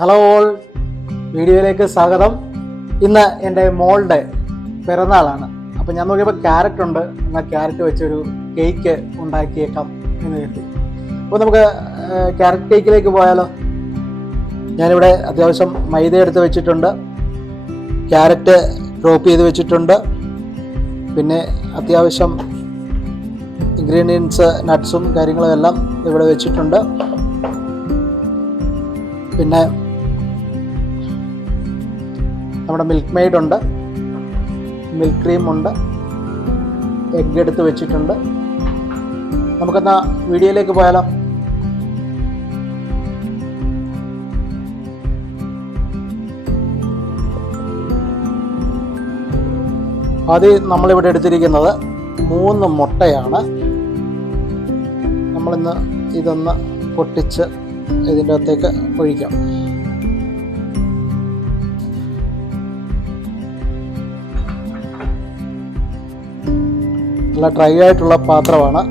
Hello all, വീഡിയോയിലേക്ക് സ്വാഗതം. ഇന്ന് എൻ്റെ മോളുടെ പിറന്നാളാണ്. അപ്പോൾ ഞാൻ നോക്കിയപ്പോൾ ക്യാരറ്റ് ഉണ്ട്. എന്നാൽ ക്യാരറ്റ് വെച്ചൊരു കേക്ക് ഉണ്ടാക്കിയേക്കാം എന്ന് കരുതി. അപ്പോൾ നമുക്ക് ക്യാരറ്റ് കേക്കിലേക്ക് പോയാലോ. ഞാനിവിടെ അത്യാവശ്യം മൈദ എടുത്ത് വെച്ചിട്ടുണ്ട്, ക്യാരറ്റ് ഡ്രോപ്പ് ചെയ്ത് വെച്ചിട്ടുണ്ട്, പിന്നെ അത്യാവശ്യം ഇൻഗ്രീഡിയൻസ് നട്ട്സും കാര്യങ്ങളും എല്ലാം ഇവിടെ വെച്ചിട്ടുണ്ട്. പിന്നെ നമ്മുടെ മിൽക്ക് മെയ്ഡ് ഉണ്ട്, മിൽക്ക് ക്രീം ഉണ്ട്, എഗ്ഗ് എടുത്ത് വെച്ചിട്ടുണ്ട്. നമുക്കെന്നാ വീഡിയോയിലേക്ക് പോയാലോ. ആദ്യം നമ്മളിവിടെ എടുത്തിരിക്കുന്നത് 3 മുട്ടയാണ്. നമ്മളിന്ന് ഇതൊന്ന് പൊട്ടിച്ച് ഇതിൻ്റെ അകത്തേക്ക് ഒഴിക്കാം. നല്ല ഡ്രൈ ആയിട്ടുള്ള പാത്രമാണ്.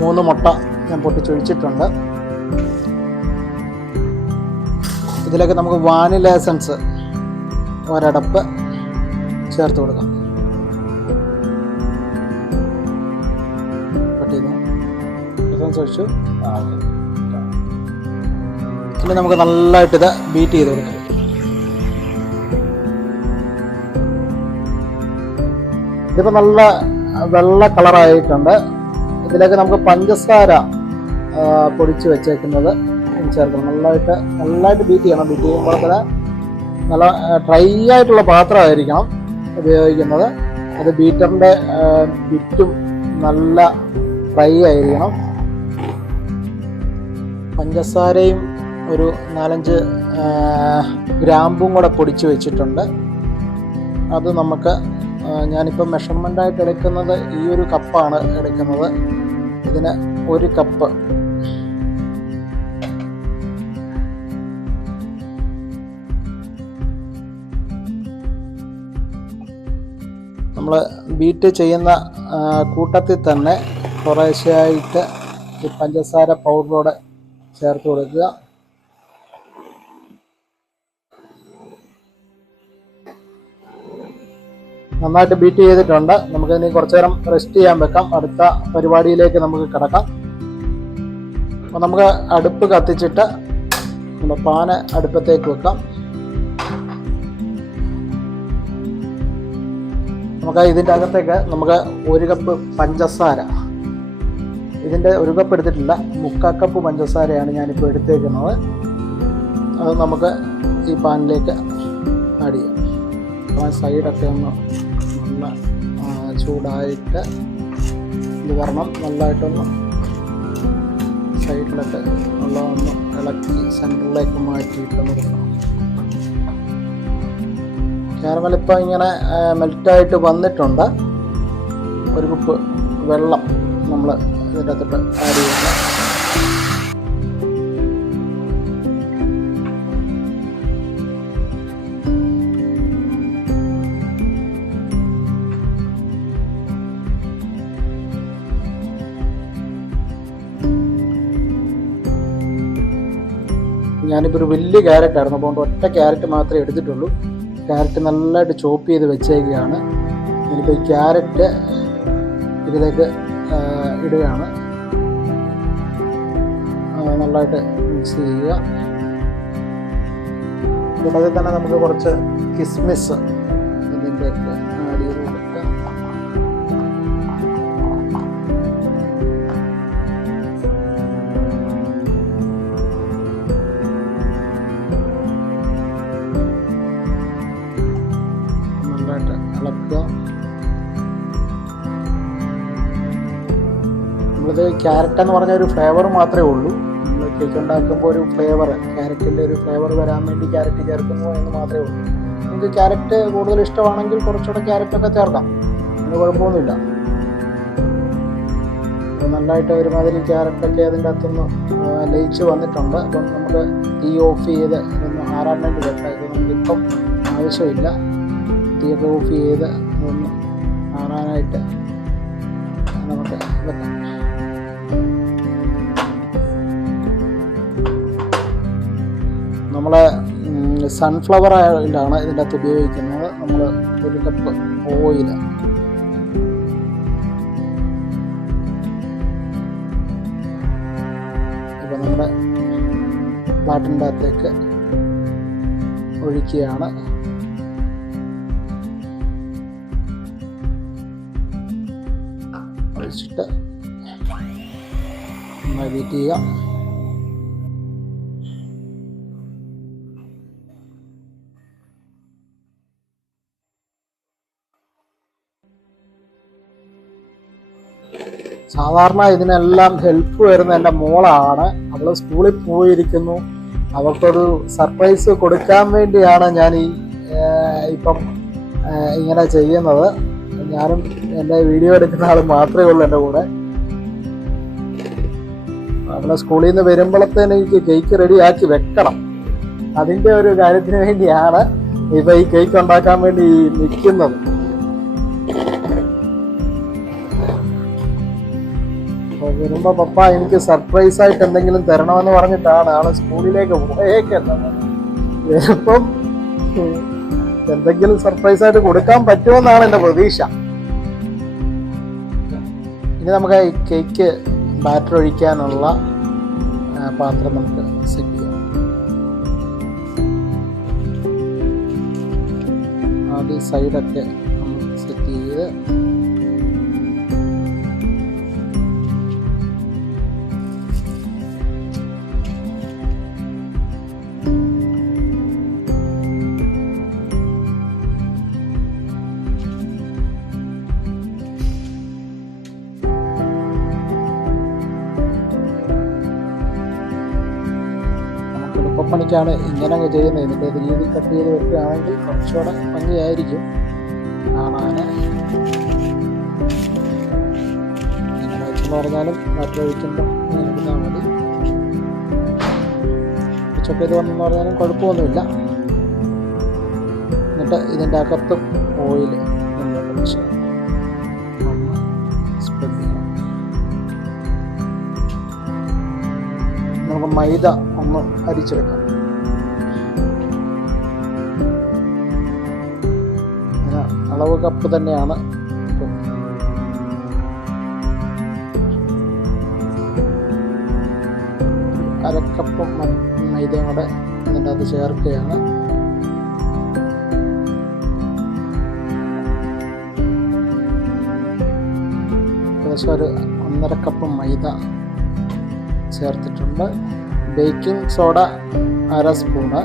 മൂന്ന് മുട്ട ഞാൻ പൊട്ടിച്ചൊഴിച്ചിട്ടുണ്ട്. ഇതിലേക്ക് നമുക്ക് വാനില എസൻസ് ഒരടപ്പ് ചേർത്ത് കൊടുക്കാം. എസൻസ് ഒഴിച്ചു. ഇനി നമുക്ക് നല്ലതായിട്ട് ഇത് ബീറ്റ് ചെയ്ത് കൊടുക്കാം. ഇതിപ്പോൾ നല്ല വെള്ള കളറായിട്ടുണ്ട്. ഇതിലേക്ക് നമുക്ക് പഞ്ചസാര പൊടിച്ച് വെച്ചേക്കുന്നത് ചേർക്കണം. നല്ലതായിട്ട് ബീറ്റ് ചെയ്യണം. ബീറ്റ് ചെയ്യുമ്പോൾ തന്നെ നല്ല ഡ്രൈ ആയിട്ടുള്ള പാത്രമായിരിക്കണം ഉപയോഗിക്കുന്നത്. അത് ബീറ്ററിൻ്റെ ബിറ്റും നല്ല ഡ്രൈ ആയിരിക്കണം. പഞ്ചസാരയും ഒരു 4-5 ഗ്രാമ്പും കൂടെ പൊടിച്ച് വെച്ചിട്ടുണ്ട്. അത് നമുക്ക് ഞാനിപ്പോൾ മെഷർമെൻ്റായിട്ട് എടുക്കുന്നത് ഈ ഒരു കപ്പാണ് എടുക്കുന്നത്. ഇതിന് 1 കപ്പ്. നമ്മൾ ബീറ്റ് ചെയ്യുന്ന കൂട്ടത്തിൽ തന്നെ കുറേശ്ശെയായിട്ട് ഈ പഞ്ചസാര പൗഡറോടെ ചേർത്ത് കൊടുക്കുക. നന്നായിട്ട് ബീറ്റ് ചെയ്തിട്ടുണ്ട്. നമുക്കിനി കുറച്ച് നേരം റെസ്റ്റ് ചെയ്യാൻ വെക്കാം. അടുത്ത പരിപാടിയിലേക്ക് നമുക്ക് കിടക്കാം. അപ്പോൾ നമുക്ക് അടുപ്പ് കത്തിച്ചിട്ട് നമ്മുടെ പാന് അടുപ്പത്തേക്ക് വെക്കാം. നമുക്ക് ഇതിൻ്റെ അകത്തേക്ക് നമുക്ക് 1 കപ്പ് പഞ്ചസാര, ഇതിൻ്റെ 1 കപ്പ് എടുത്തിട്ടില്ല, 3/4 കപ്പ് പഞ്ചസാരയാണ് ഞാനിപ്പോൾ എടുത്തേക്കുന്നത്. അത് നമുക്ക് ഈ പാനിലേക്ക് ആഡ് ചെയ്യാം. സൈഡൊക്കെ ഒന്ന് നല്ല ചൂടായിട്ട് ഇത് വരണം. നല്ലതായിട്ടൊന്ന് സൈഡിലൊക്കെ ഒന്ന് ഇളക്കി സെൻറ്ററിലേക്ക് മാറ്റിയിട്ടൊന്ന് കൊടുക്കണം. കാരമൽ ഇപ്പോൾ ഇങ്ങനെ മെൽറ്റായിട്ട് വന്നിട്ടുണ്ട്. 1 കപ്പ് വെള്ളം നമ്മൾ ഇതിൻ്റെ അകത്തോട്ട് ആഡ് ചെയ്യണം. ഞാനിപ്പോൾ ഒരു വലിയ ക്യാരറ്റ് ആയിരുന്നു, അപ്പോൾ ഒറ്റ ക്യാരറ്റ് മാത്രമേ എടുത്തിട്ടുള്ളൂ. ക്യാരറ്റ് നല്ലതായിട്ട് ചോപ്പ് ചെയ്ത് വെച്ചേക്കുകയാണ്. ഞാനിപ്പോൾ ഈ ക്യാരറ്റ് ഇതിലേക്ക് ഇടുകയാണ്. നല്ലതായിട്ട് മിക്സ് ചെയ്യുക. കൂടാതെ തന്നെ നമുക്ക് കുറച്ച് കിസ്മിസ് ഇതിൻ്റെ ആഡ് ചെയ്ത് കൊടുക്കുക. ഇളക്കുക. നമ്മളിത് ക്യാരറ്റ് എന്ന് പറഞ്ഞ ഒരു ഫ്ലേവർ മാത്രമേ ഉള്ളൂ. നമ്മൾ കേക്ക് ഉണ്ടാക്കുമ്പോൾ ഒരു ഫ്ലേവർ, ക്യാരറ്റിൻ്റെ ഒരു ഫ്ലേവർ വരാൻ വേണ്ടി ക്യാരറ്റ് ചേർക്കുന്നു എന്ന് മാത്രമേ ഉള്ളൂ. നിങ്ങൾക്ക് ക്യാരറ്റ് കൂടുതൽ ഇഷ്ടമാണെങ്കിൽ കുറച്ചുകൂടെ ക്യാരറ്റൊക്കെ ചേർക്കാം, അതിന് കുഴപ്പമൊന്നുമില്ല. നല്ലതായിട്ട് ഒരുമാതിരി ക്യാരറ്റൊക്കെ അതിൻ്റെ അകത്തുനിന്ന് ലയിച്ച് വന്നിട്ടുണ്ട്. അപ്പം നമുക്ക് തീ ഓഫ് ചെയ്ത് ഇതൊന്ന് ആറാൻ വേണ്ടി വെക്കാം. ഇത് നമുക്കിപ്പം ആവശ്യമില്ല. തീയൊക്കെ ഓഫ് ചെയ്ത് ഒന്ന് ആറാനായിട്ട് നമുക്ക് വെക്കാം. നമ്മൾ സൺഫ്ലവർ ഓയിലാണ് ഇതിൻ്റെ അകത്ത് ഉപയോഗിക്കുന്നത്. നമ്മൾ 1 കപ്പ് ഓയിൽ, ഇപ്പം നമ്മുടെ പ്ലാറ്റിൻ്റെ അകത്തേക്ക് ഒഴിക്കുകയാണ്. ഒഴിച്ചിട്ട് നന്നായി ബീറ്റ് ചെയ്യുക. സാധാരണ ഇതിനെല്ലാം ഹെൽപ്പ് വരുന്ന എൻ്റെ മോളാണ്. അവൾ സ്കൂളിൽ പോയിരിക്കുന്നു. അവൾക്കൊരു സർപ്രൈസ് കൊടുക്കാൻ വേണ്ടിയാണ് ഞാൻ ഇപ്പം ഇങ്ങനെ ചെയ്യുന്നത്. ഞാനും എൻ്റെ വീഡിയോ എടുക്കുന്ന ആൾ മാത്രമേ ഉള്ളൂ എൻ്റെ കൂടെ. അവളെ സ്കൂളിൽ നിന്ന് വരുമ്പോഴത്തേന് എനിക്ക് കേക്ക് റെഡിയാക്കി വെക്കണം. അതിൻ്റെ ഒരു കാര്യത്തിന് വേണ്ടിയാണ് ഇപ്പം ഈ കേക്ക് ഉണ്ടാക്കാൻ വേണ്ടി നിൽക്കുന്നത്. വരുമ്പോൾ പപ്പ എനിക്ക് സർപ്രൈസ് ആയിട്ട് എന്തെങ്കിലും തരണമെന്ന് പറഞ്ഞിട്ടാണ് ആള് സ്കൂളിലേക്ക് പോയേക്കുന്നത്. വരുമ്പം എന്തെങ്കിലും സർപ്രൈസ് ആയിട്ട് കൊടുക്കാൻ പറ്റുമെന്നാണ് എൻ്റെ പ്രതീക്ഷ. ഇനി നമുക്ക് ഈ കേക്ക് ബാറ്റർ ഒഴിക്കാനുള്ള പാത്രം നമുക്ക് സെറ്റ് ചെയ്യാം. ആദ്യം സൈഡൊക്കെ നമ്മൾ സെറ്റ് ചെയ്ത് പണിക്കാണ് ഇങ്ങനെ അങ്ങ് ചെയ്യുന്നത്. ഇതിൻ്റെ രീതി കട്ട് ചെയ്ത് വെക്കുകയാണെങ്കിൽ കുറച്ചുകൂടെ ഭംഗിയായിരിക്കും കാണാൻ. ഇങ്ങനെ വെച്ചെന്ന് പറഞ്ഞാലും ബാറ്റർ ഒഴിക്കുമ്പോൾ ഇങ്ങനെ എടുത്താൽ മതി. ഉച്ചക്ക് ഇത് വന്നെന്ന് പറഞ്ഞാലും കുഴപ്പമൊന്നുമില്ല. എന്നിട്ട് ഇതിൻ്റെ അകത്തും ഓയിൽ കുറച്ച് സ്പ്രെഡ് ചെയ്യണം. നമുക്ക് മൈദ ഒന്ന് അരിച്ചെടുക്കാം. അളവ് കപ്പ് തന്നെയാണ്. അരക്കപ്പം മൈദയും കൂടെ ഇതിൻ്റെ അത് ചേർക്കുകയാണ്. ഏകദേശം ഒരു 1.5 കപ്പ് മൈദ ചേർത്തിട്ടുണ്ട്. Baking soda 1/2 spoon,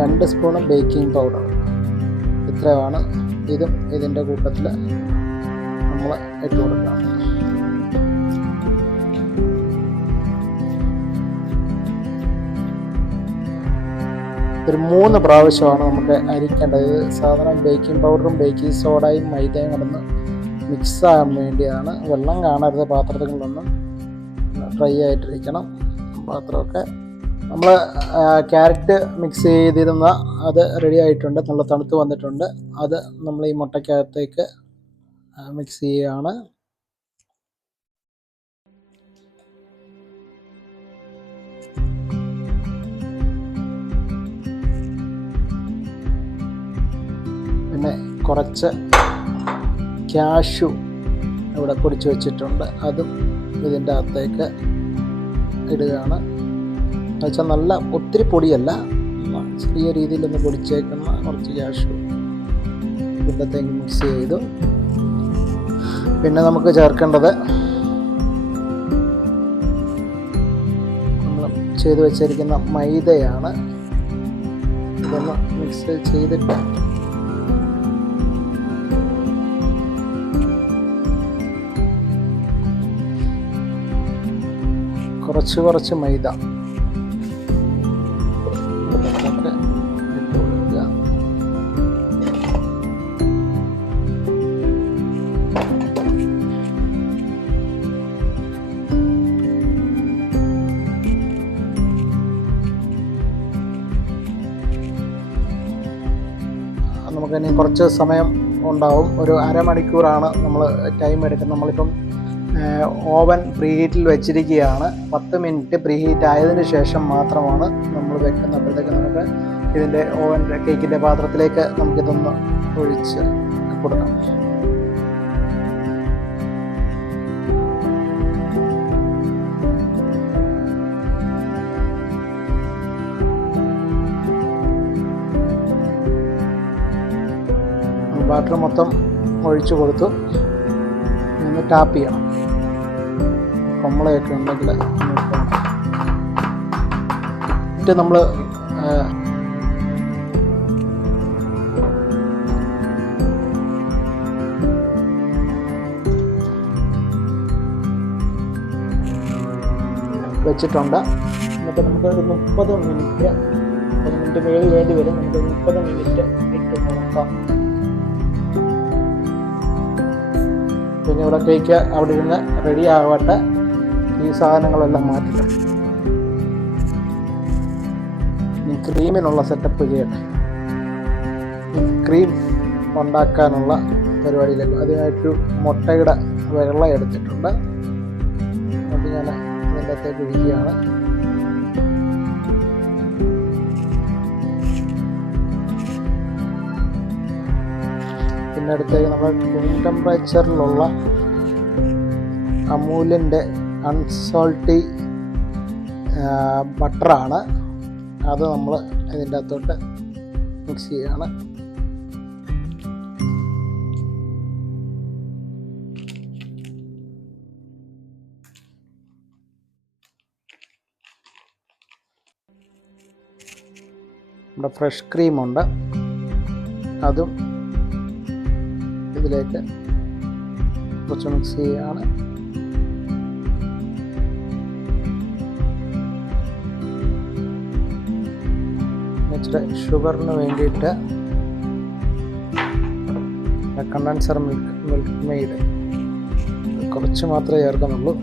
2 spoon baking powder. ഇത്രയുമാണ്. ഇതും ഇതിൻ്റെ കൂട്ടത്തിൽ നമ്മൾ ഇട്ട് കൊടുക്കണം. ഒരു 3 പ്രാവശ്യമാണ് നമുക്ക് അരിക്കേണ്ടത്. സാധാരണ ബേക്കിംഗ് പൗഡറും ബേക്കിംഗ് സോഡയും മൈദയും കിടന്ന് മിക്സ് ആകാൻ വേണ്ടിയാണ്. വെള്ളം കാണരുത് പാത്രത്തിലൊന്നും, ഡ്രൈ ആയിട്ടിരിക്കണം പാത്രമൊക്കെ. നമ്മൾ ക്യാരറ്റ് മിക്സ് ചെയ്തിരുന്ന അത് റെഡി ആയിട്ടുണ്ട്, നല്ല തണുത്ത് വന്നിട്ടുണ്ട്. അത് നമ്മൾ ഈ മുട്ടയ്ക്കകത്തേക്ക് മിക്സ് ചെയ്യുകയാണ്. പിന്നെ കുറച്ച് കാഷ്യൂ ഇവിടെ പൊടിച്ച് വെച്ചിട്ടുണ്ട്, അതും ഇതിൻ്റെ അകത്തേക്ക് ഇടുകയാണ്. എന്നുവെച്ചാൽ നല്ല ഒത്തിരി പൊടിയല്ല, ചെറിയ രീതിയിലൊന്ന് പൊടിച്ചേക്കുന്ന കുറച്ച് കാഷ്യൂ ഇതിൻ്റെ അകത്തേക്ക് മിക്സ് ചെയ്തു. പിന്നെ നമുക്ക് ചേർക്കേണ്ടത് നമ്മൾ ചെയ്ത് വെച്ചിരിക്കുന്ന മൈദയാണ്. ഇതൊന്ന് മിക്സ് ചെയ്തിട്ട് കുറച്ച് മൈദ ഇട്ട് കൊടുക്കുക. നമുക്കിനി കുറച്ച് സമയം ഉണ്ടാവും. ഒരു അരമണിക്കൂറാണ് നമ്മൾ ടൈം എടുക്കുന്നത്. നമ്മളിപ്പം ഓവൻ പ്രീ ഹീറ്റിൽ വെച്ചിരിക്കുകയാണ്. 10 മിനിറ്റ് പ്രീ ഹീറ്റ് ആയതിനു ശേഷം മാത്രമാണ് നമ്മൾ വെക്കുന്നത്. അപ്പോഴത്തേക്ക് നമുക്ക് ഇതിൻ്റെ ഓവൻ്റെ കേക്കിൻ്റെ പാത്രത്തിലേക്ക് നമുക്കിതൊന്ന് ഒഴിച്ച് കൊടുക്കാം. ബാറ്റർ മൊത്തം ഒഴിച്ചു കൊടുത്തു. ഒന്ന് ടാപ്പ് ചെയ്യണം. കൊമ്മളയൊക്കെ ഉണ്ടെങ്കിൽ എന്നിട്ട് നമ്മൾ വെച്ചിട്ടുണ്ട്. എന്നിട്ട് നമുക്ക് ഒരു 30 മിനിറ്റ് വേണ്ടി വരും. നമുക്ക് 30 മിനിറ്റ് ഇട്ട് നോക്കാം. പിന്നെ ഇവിടെ കേക്ക് അവിടെ ഇരുന്ന് റെഡി ആവട്ടെ. ഈ സാധനങ്ങളെല്ലാം മാറ്റില്ല. ഈ ക്രീമിനുള്ള സെറ്റപ്പ് ചെയ്യട്ടെ. ഈ ക്രീം ഉണ്ടാക്കാനുള്ള പരിപാടിയിലേക്ക് അതിനായിട്ട് മുട്ടയുടെ വെള്ളം എടുത്തിട്ടുണ്ട്. അത് ഞാൻ ഇതിൻ്റെ അകത്തേക്ക് ഒഴിക്കുകയാണ്. പിന്നെ അടുത്തേക്ക് നമ്മൾ റൂം ടെമ്പറേച്ചറിലുള്ള അമൂലിൻ്റെ അൺസോൾട്ടി ബട്ടറാണ്. അത് നമ്മൾ ഇതിൻ്റെ അകത്തോട്ട് മിക്സ് ചെയ്യുകയാണ്. നമ്മുടെ ഫ്രഷ് ക്രീമുണ്ട്, അതും ഇതിലേക്ക് കുറച്ച് മിക്സ് ചെയ്യുകയാണ്. നെക്സ്റ്റ് ഷുഗറിന് വേണ്ടിയിട്ട് കണ്ടൻസർ മിൽക്ക് മെയ്ഡ് കുറച്ച് മാത്രമേ ചേർക്കുന്നുള്ളൂ.